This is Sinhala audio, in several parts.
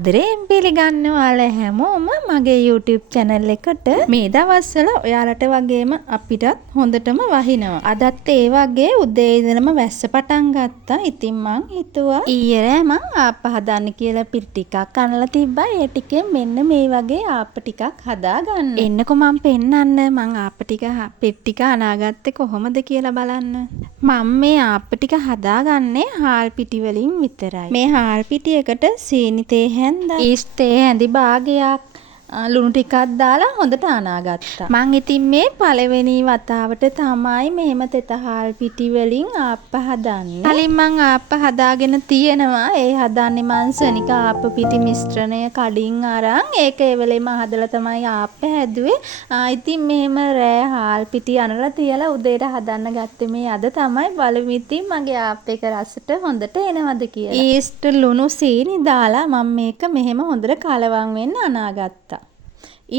ආදරයෙන් පිළිගන්නවා හැමෝම මගේ YouTube channel එකට. මේ දවස්වල ඔයාලට වගේම අපිටත් හොඳටම වහිනවා. අදත් ඒ වගේ උදේ ඉඳලම වැස්ස පටන් ගත්තා. ඉතින් මං හිතුවා ඊයේ මං ආප්ප හදන්න කියලා පිටි ටිකක් අනලා තිබ්බා. ඒ ටිකෙන් මෙන්න මේ වගේ ආප්ප ටිකක් හදාගන්න. එන්නකො මං පෙන්නන්න මං ආප්ප ටික පිටි ටික අනාගත්තේ කොහොමද කියලා බලන්න. මම මේ ආප්ප ටික හදාගන්නේ හාල් පිටි වලින් විතරයි. මේ හාල් පිටියකට සීනි තේ හැන්දා ඊස්ට් තේ හැඳි භාගයක් ලුණු ටිකක් දාලා හොඳට අනාගත්තා. මං ඉතින් මේ පළවෙනි වතාවට තමයි මෙහෙම තෙත හාල් පිටි වලින් ආප්ප හදන්නේ. කලින් මං ආප්ප හදාගෙන තියෙනවා. ඒ හදන්නේ මං සනික ආප්ප පිටි මිශ්‍රණය කඩින් අරන් ඒක ඒ වෙලෙම හදලා තමයි ආප්ප හැදුවේ. ඉතින් මෙහෙම රෑ හාල් පිටි අනලා තියලා උදේට හදන්න ගත්තේ මේ අද තමයි බලමු ඉතින් මගේ ආප්ප එක රසට හොඳට එනවද කියලා. ඊස්ට් ලුණු සීනි දාලා මම මේක මෙහෙම හොඳට කලවම් වෙන්න අනාගත්තා.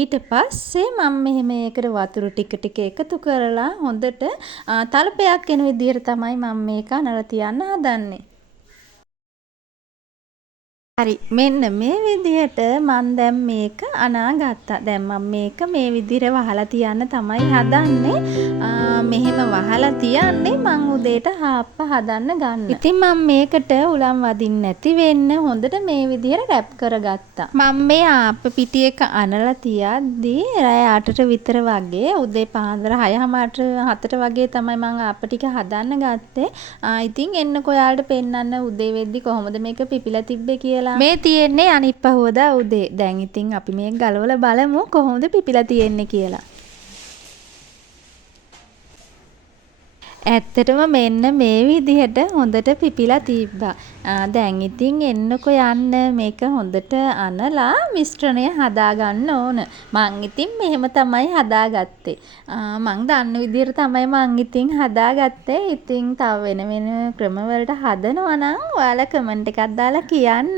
ඊට පස්සේ මම මෙහෙම ඒකට වතුර ටික ටික එකතු කරලා හොඳට තලපයක් එන විදිහට තමයි මම මේක අනලා තියන්න හදන්නේ. හරි මෙන්න මේ විදිහට මම දැන් මේක අනාගත්තා. දැන් මම මේක මේ විදිහට වහලා තියන්න තමයි හදන්නේ. මෙහෙම වහලා තියන්නේ මං උදේට ආප්ප හදන්න ගන්න. ඉතින් මම මේකට උලන් වදින්න නැති වෙන්න හොඳට මේ විදිහට රැප් කරගත්තා. මම මේ ආප්ප පිටි එක අනලා තියද්දී රෑ 8ට විතර වගේ උදේ පාන්දර 6:00 7ට වගේ තමයි මං ආප්ප ටික හදන්න ගත්තේ. ඉතින් එන්නකො ඔයාලට පෙන්නන්න උදේ වෙද්දි කොහොමද මේක පිපිලා තිබ්බේ කියලා. මේ තියෙන්නේ අනිත් පහුවදා උදේ. දැන් ඉතින් අපි මේක ගලවලා බලමු කොහොමද පිපිලා තියෙන්නේ කියලා. ඇත්තටම මෙන්න මේ විදිහට හොඳට පිපිලා තිබ්බා. දැන් ඉතින් එන්නකො යන්න මේක හොඳට අනලා මිශ්‍රණය හදාගන්න ඕන. මං ඉතින් මෙහෙම තමයි හදාගත්තේ. මං දන්න විදිහට තමයි මං ඉතින් හදාගත්තේ. ඉතින් තව වෙන වෙන ක්‍රම වලට හදනවා නම් ඔයාලා කමෙන්ට් එකක් දාලා කියන්න.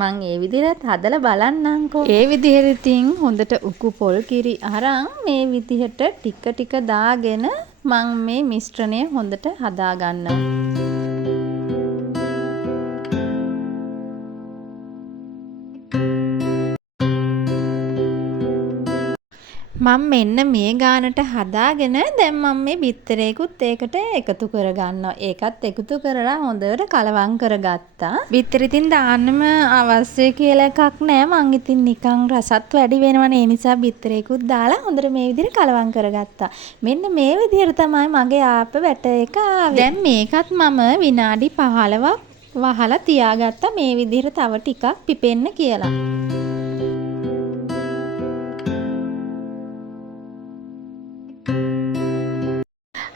මං ඒ විදිහට හදලා බලන්නම්කෝ. ඒ විදිහට ඉතින් හොඳට උකු පොල් කිරි අරන් මේ විදිහට ටික ටික දාගෙන මං මේ මිශ්‍රණය හොඳට හදා ගන්නවා. මම මෙන්න මේ ගානට හදාගෙන දැන් මම මේ බිත්තරේකුත් ඒකට එකතු කරගන්නවා. ඒකත් එකතු කරලා හොඳට කලවම් කරගත්තා. බිත්තර ඉතින් දාන්නම අවශ්‍ය කියලා එකක් නෑ. මං ඉතින් නිකන් රසත් වැඩි වෙනවනේ. ඒ නිසා බිත්තරේකුත් දාලා හොඳට මේ විදිහට කලවම් කරගත්තා. මෙන්න මේ විදිහට තමයි මගේ ආප්ප වැට එක ආවේ. දැන් මේකත් මම විනාඩි 15ක් වහලා තියාගත්තා මේ විදිහට තව ටිකක් පිපෙන්න කියලා.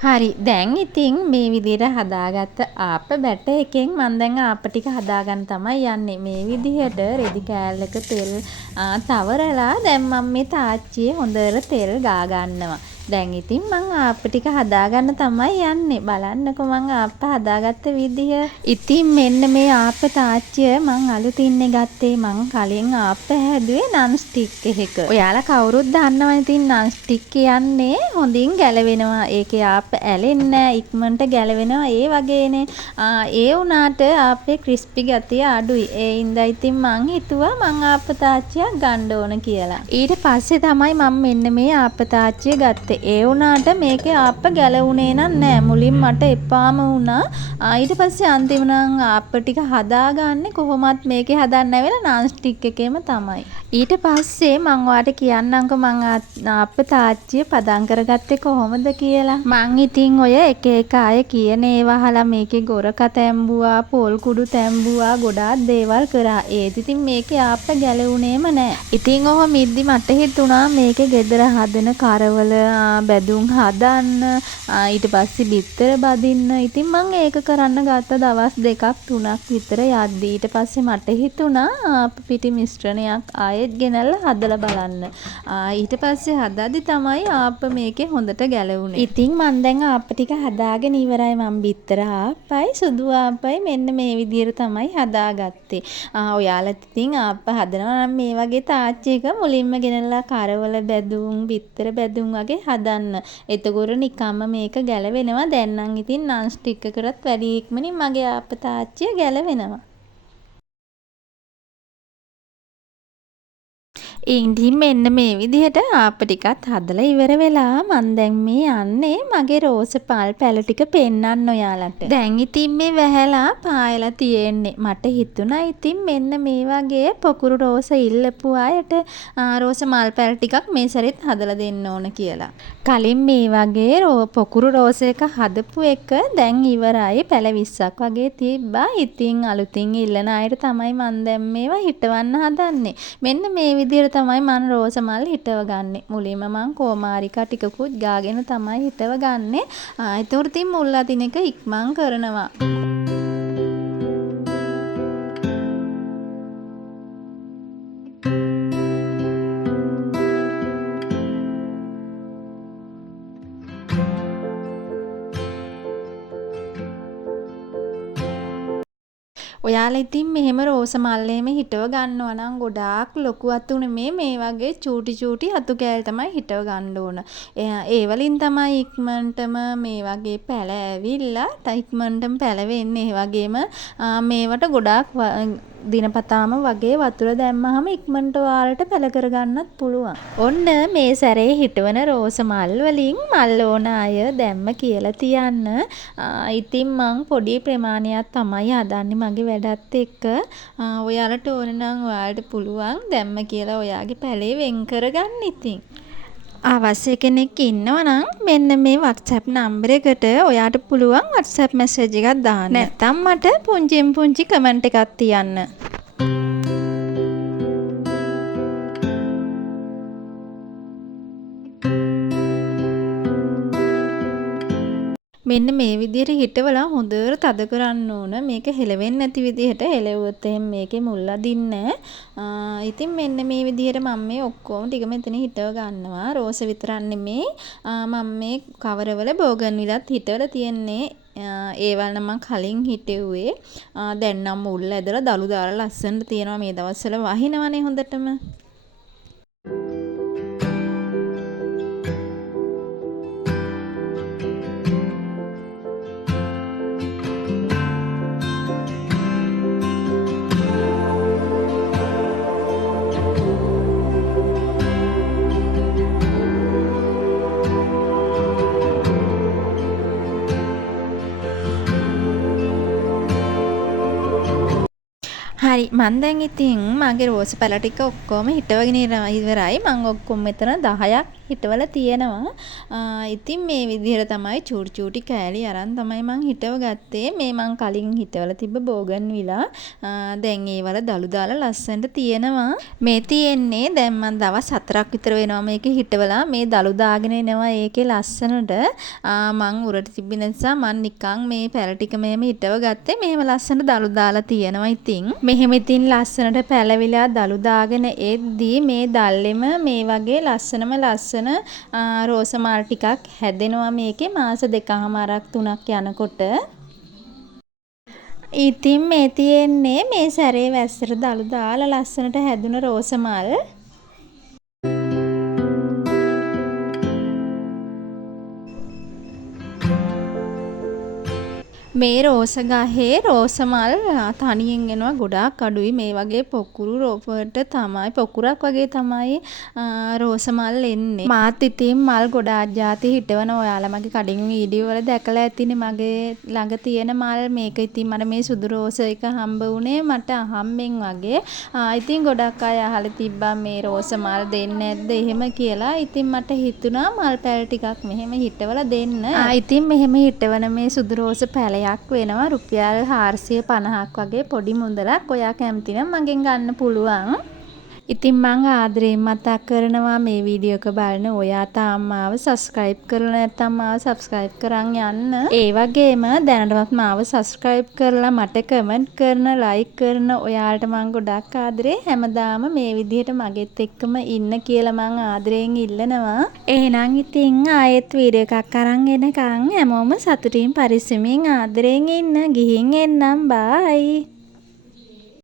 හරි දැන් ඉතින් මේ විදිහට හදාගත්ත ආප්ප බැට එකෙන් මම දැන් ආප්ප ටික හදාගන්න තමයි යන්නේ. මේ විදිහට රෙදි කෑල්ලක තෙල් තවරලා දැන් මම මේ තාච්චියේ හොඳට තෙල් ගා ගන්නවා. දැන් ඉතින් මං ආප්ප ටික හදාගන්න තමයි යන්නේ. බලන්නකො මං ආප්ප හදාගත්ත විදිහ. ඉතින් මෙන්න මේ ආප්ප තාච්චිය මං අලුතින්නේ ගත්තේ. මං කලින් ආප්ප හැදුවේ නන් ස්ටික් එකක. ඔයාලා කවුරුත් දන්නවා ඉතින් නන් ස්ටික් කියන්නේ හොඳින් ගැලවෙනවා. ඒකේ ආප්ප ඇලෙන්නේ නැහැ. ඉක්මනට ගැලවෙනවා. ඒ වගේනේ. ඒ වුණාට ආප්පේ ක්‍රිස්පි ගතිය අඩුයි. ඒ හින්දා ඉතින් මං හිතුවා මං ආප්ප තාච්චියක් ගන්න ඕන කියලා. ඊට පස්සේ තමයි මම මෙන්න මේ ආප්ප තාච්චිය ගත්තේ. ඒ වුණාට මේකේ ආප්ප ගැලවුනේ නෑ. මුලින් මට එපාම වුණා. ඊට පස්සේ අන්තිම නම් ආප්ප ටික හදාගන්නේ කොහොමත් මේකේ හදන්න ඇවිල්ලා නන් ස්ටික් එකේම තමයි. ඊට පස්සේ මං ඔයාලට කියන්නම්කෝ මං ආප්ප තාච්චිය පදම් කරගත්තේ කොහොමද කියලා. මං ඉතින් ඔය එක එක අය කියන ඒවා අහලා මේකේ ගොරක තැම්බුවා, පොල් කුඩු තැම්බුවා, ගොඩාක් දේවල් කරා. ඒත් ඉතින් මේකේ ආප්ප ගැලවුනේම නෑ. ඉතින් ඔහොම මිද්දි මට හිතුණා මේකේ ගෙදර හදන කරවල බැදුම් හදන්න ඊට පස්සේ බිත්තර බදින්න. ඉතින් මං ඒක කරන්න ගත්ත දවස් 2ක් 3ක් විතර යද්දි ඊට පස්සේ මට හිතුණා ආප්ප පිටි මිශ්‍රණයක් ආයෙත් ගෙනල්ලා හදලා බලන්න. ඊට පස්සේ හදද්දි තමයි ආප්ප මේකේ හොඳට ගැලවුනේ. ඉතින් මං දැන් ආප්ප ටික හදාගෙන ඉවරයි. මං බිත්තර ආප්පයි සුදු ආප්පයි මෙන්න මේ විදිහට තමයි හදාගත්තේ. ඔයාලත් ඉතින් ආප්ප හදනවා නම් මේ වගේ තාච්චියක මුලින්ම ගෙනල්ලා කරවල බැදුම් බිත්තර බැදුම් වගේ හදන්න. එතකොට නිකම්ම මේක ගැලවෙනවා. දැන් නම් ඉතින් නන් ස්ටික් එකකටත් වැඩි ඉක්මනින් මගේ ආප්ප තාච්චිය ගැලවෙනවා. ඉන්දින් මෙන්න මේ විදිහට ආප්ප ටිකත් හදලා ඉවර වෙලා මං දැන් මේ යන්නේ මගේ රෝස පාල් පැල ටික පෙන්නන්න ඔයාලට. දැන් ඉතින් මේ වැහැලා පායලා තියෙන්නේ. මට හිතුණා ඉතින් මෙන්න මේ වගේ පොකුරු රෝස ඉල්ලපු අයට රෝස මල් පැල ටිකක් මේ සැරේත් හදලා දෙන්න ඕන කියලා. කලින් මේ වගේ පොකුරු රෝස එක හදපු එක දැන් ඉවරයි. පැල 20ක් වගේ තිබ්බා. ඉතින් අලුතින් ඉල්ලන අයට තමයි මං දැන් මේවා හිටවන්න හදන්නේ. මෙන්න මේ විදිහට තමයි මම රෝස මල් හිටව ගන්නෙ. මුලින්ම මම කෝමාරිකා ටිකකුත් ගාගෙන තමයි හිටව ගන්නෙ. ඒතකොට ඉතින් මුල් අදින එක ඉක්මන් කරනවා. ඔයාලා ඉතින් මෙහෙම රෝස මල් එහෙම හිටව ගන්නවා නම් ගොඩාක් ලොකු අතු නෙමේ මේ වගේ චූටි අතු කෑලි තමයි හිටව ගන්න ඕන. ඒ වලින් තමයි ඉක්මනටම මේ වගේ පැල ඇවිල්ලා ඉක්මනටම පැල වෙන්නේ. ඒ වගේම මේවට ගොඩාක් දිනපතාම වගේ වතුර දැම්මහම ඉක්මනට ඔයාලට පැල කරගන්නත් පුළුවන්. ඔන්න මේ සැරේ හිටවන රෝස මල් වලින් මල් ඕන අය දැම්ම කියලා තියන්න. ඉතින් මං පොඩි ප්‍රමාණයක් තමයි හදන්නේ මගේ වැඩත් එක්ක. ඔයාලට ඕන නම් ඔයාලට පුළුවන් දැම්ම කියලා ඔයාගේ පැලේ වෙන් කරගන්න ඉතින්. අවශ්‍ය කෙනෙක් ඉන්නවා නම් මෙන්න මේ WhatsApp නම්බර එකට ඔයාට පුළුවන් WhatsApp මැසේජ් එකක් දාන්න. නැත්නම් මට පුංචියෙන් පුංචි කමෙන්ට් එකක් තියන්න. මෙන්න මේ විදිහට හිටවලා හොඳට තද කරන්න ඕන. මේක හෙලවෙන්නේ නැති විදිහට හෙලෙවුවොත් එහෙනම් මේකේ මුල් අදින්නේ නැහැ. ඉතින් මෙන්න මේ විදිහට මම මේ ඔක්කොම ටික මෙතන හිටව ගන්නවා. රෝස විතරක් නෙමේ මම මේ කවරවල බෝගන්විලත් හිටවලා තියන්නේ. ඒවල් නම් මම කලින් හිටෙව්වේ. දැන් නම් මුල් ඇදලා දළු දාලා ලස්සනට තියෙනවා. මේ දවස්වල වහිනවනේ හොඳටම. හරි මම දැන් ඉතින් මගේ රෝස පැල ටික ඔක්කොම හිටවගෙන ඉවරයි. මම ඔක්කොම මෙතන 10ක් හිටවලා තියෙනවා. ඉතින් මේ විදිහට තමයි චූටි කෑලි අරන් තමයි මම හිටව ගත්තේ. මේ මම කලින් හිටවලා තිබ්බ බෝගන්විලා. දැන් ඒවල දළු දාලා ලස්සනට තියෙනවා. මේ තියෙන්නේ දැන් මම දවස් 4ක් විතර වෙනවා මේක හිටවලා. මේ දළු දාගෙන එනවා ඒකේ ලස්සනට. මම උරට තිබ්බ නිසා මම නිකන් මේ පැල ටික මෙහෙම හිටව ගත්තේ. මෙහෙම ලස්සනට දළු දාලා තියෙනවා ඉතින්. මෙහෙම ඉතින් ලස්සනට පැලවිලා දළු දාගෙන එද්දී මේ දැල්ලෙම මේ වගේ ලස්සන රෝස මල් ටිකක් හැදෙනවා මේකේ මාස 2කමාරක් 3ක් යනකොට. ඉතින් මේ තියෙන්නේ මේ සැරේ වැස්සට දළු දාලා ලස්සනට හැදුන රෝස මල්. මේ රෝස ගහේ රෝස මල් තනියෙන් එනවා ගොඩාක් අඩුයි. මේ වගේ පොකුරු රෝපවට තමයි පොකුරක් වගේ තමයි රෝස මල් එන්නේ. මාත් ඉතින් මල් ගොඩාක් ಜಾති හිටවන ඔයාලා මගේ කඩින් වීඩියෝ වල දැකලා ඇතිනේ මගේ ළඟ තියෙන මල්. මේක ඉතින් මට මේ සුදු රෝස එක හම්බ වුණේ මට අහම්බෙන් වගේ. ඉතින් ගොඩක් අය අහලා තිබ්බා මේ රෝස මල් දෙන්නේ නැද්ද එහෙම කියලා. ඉතින් මට හිතුණා මල් පැල ටිකක් මෙහෙම හිටවලා දෙන්න. ඉතින් මෙහෙම හිටවන මේ සුදු රෝස පැලයක් වෙනවා රුපියල් 450ක් වගේ පොඩි මුදලක්. ඔයා කැමති නම් මගෙන් ගන්න පුළුවන්. ඉතින් මම ආදරයෙන් මතක් කරනවා මේ වීඩියෝ එක බලන ඔයා තාම මාව subscribe කරලා නැත්නම් මාව subscribe කරන් යන්න. ඒ වගේම දැනටමත් මාව subscribe කරලා මට comment කරන like කරන ඔයාලට මම ගොඩක් ආදරේ. හැමදාම මේ විදිහට මගෙත් එක්කම ඉන්න කියලා මම ආදරයෙන් ඉල්ලනවා. එහෙනම් ඉතින් ආයෙත් වීඩියෝ එකක් අරන් එනකන් හැමෝම සතුටින් පරිස්සමින් ආදරයෙන් ඉන්න. ගිහින් එන්නම්. bye.